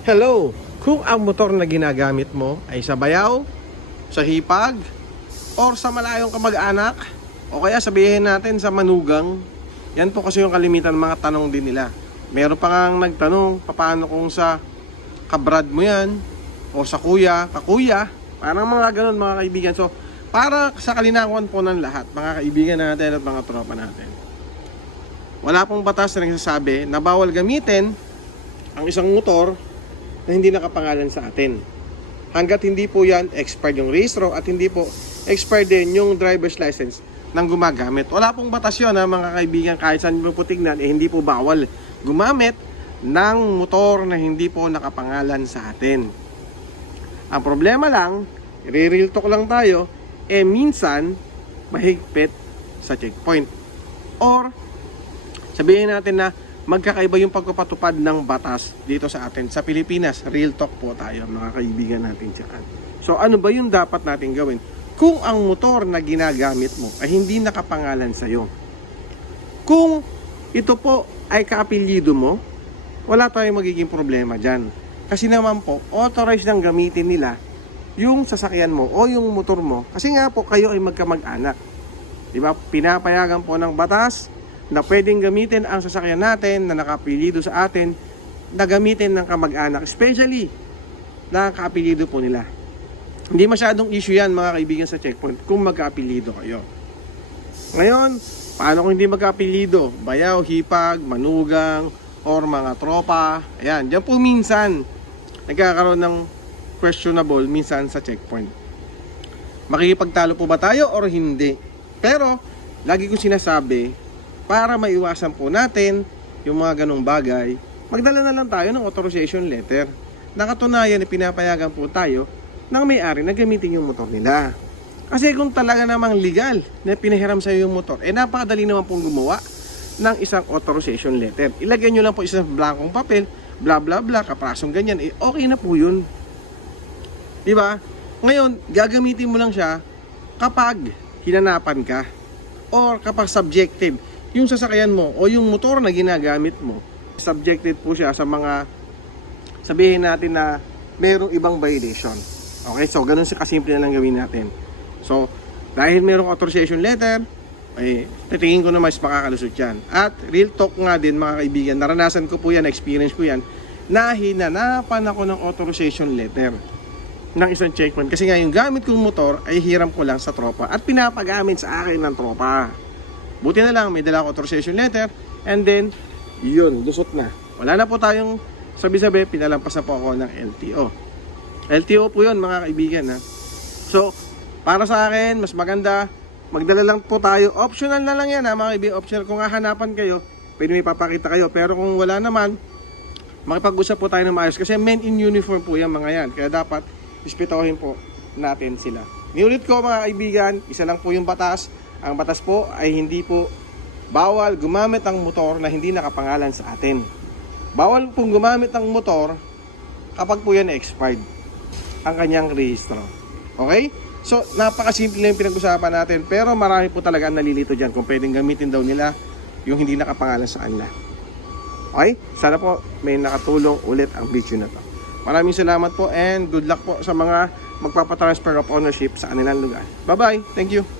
Hello! Kung ang motor na ginagamit mo ay sa bayaw, sa hipag, or sa malayong kamag-anak, o kaya sabihin natin sa manugang, yan po kasi yung kalimitan ng mga tanong din nila. Meron pa nga nagtanong, paano kung sa kabrad mo yan, o sa kuya, kakuya, parang mga ganun mga kaibigan. So, para sa kalinawan po ng lahat, mga kaibigan natin at mga tropa natin. Wala pong batas na nagsasabi na bawal gamitin ang isang motor na hindi nakapangalan sa atin. Hanggat hindi po yan expired yung registro at hindi po expired din yung driver's license ng gumagamit. Wala pong batas yun ha, mga kaibigan kahit saan mo po tignan, eh, hindi po bawal gumamit ng motor na hindi po nakapangalan sa atin. Ang problema lang, re-real talk lang tayo, eh minsan mahigpit sa checkpoint. Or sabihin natin na magkakaiba yung pagpapatupad ng batas dito sa atin sa Pilipinas. Real talk po tayo mga kaibigan natin dyan. So ano ba yung dapat natin gawin? Kung ang motor na ginagamit mo ay hindi nakapangalan sa'yo. Kung ito po ay kaapelyido mo, wala tayong magiging problema dyan. Kasi naman po, authorized ng gamitin nila yung sasakyan mo o yung motor mo. Kasi nga po, kayo ay magkamag-anak. Di ba? Pinapayagan po ng batas na pwedeng gamitin ang sasakyan natin na nakapilido sa atin na gamitin ng kamag-anak. Especially na kaapilido po nila. Hindi masyadong issue yan mga kaibigan sa checkpoint kung magkaapilido kayo. Ngayon, paano kung hindi magkaapilido? Bayaw, hipag, manugang, or mga tropa. Ayan, dyan po minsan nagkakaroon ng questionable minsan sa checkpoint. Makikipagtalo po ba tayo or hindi? Pero, lagi ko sinasabi, para maiwasan po natin yung mga ganong bagay, magdala na lang tayo ng authorization letter. Nakatunayan na pinapayagan po tayo ng may-ari na gamitin yung motor nila. Kasi kung talaga namang legal na pinahiram sa yung motor, eh napakadali naman pong gumawa ng isang authorization letter. Ilagay nyo lang po isang blankong papel, bla bla bla, kaprasong ganyan, eh okay na po yun. Di ba? Ngayon, gagamitin mo lang siya kapag hinanapan ka or kapag subjected yung sasakyan mo o yung motor na ginagamit mo subjected po siya sa mga sabihin natin na merong ibang violation. Okay so ganun si kasimple na lang gawin natin. So dahil merong authorization letter ay titingin ko na mas makakalusot yan. At real talk nga din mga kaibigan naranasan ko po yan experience ko yan na hinanapan ako ng authorization letter ng isang checkpoint. Kasi nga yung gamit kong motor ay hiram ko lang sa tropa at pinapagamit sa akin ng tropa buti na lang may dala ako authorization letter and then yun lusot na. Wala na po tayong sabi-sabi pinalampas na po ako ng LTO LTO po yun mga kaibigan ha? So para sa akin mas maganda magdala lang po tayo. Optional na lang yan ha mga kaibigan. Optional kung hahanapan kayo pwede may papakita kayo. Pero kung wala naman makipag-usap po tayo ng maayos. Kasi men in uniform po yan mga yan. Kaya dapat ispitohin po natin sila. Niulit ko mga kaibigan isa lang po yung batas ang batas po ay hindi po bawal gumamit ng motor na hindi nakapangalan sa atin bawal pong gumamit ng motor kapag po yan expired ang kanyang rehistro okay so napakasimple lang yung pinag-usapan natin pero marami po talaga ang nalilito dyan kung pwedeng gamitin daw nila yung hindi nakapangalan sa kanila Okay? Sana po may nakatulong ulit ang video na to. Maraming salamat po and good luck po sa mga magpapatransfer of ownership sa kanilang lugar. Bye-bye. Thank you.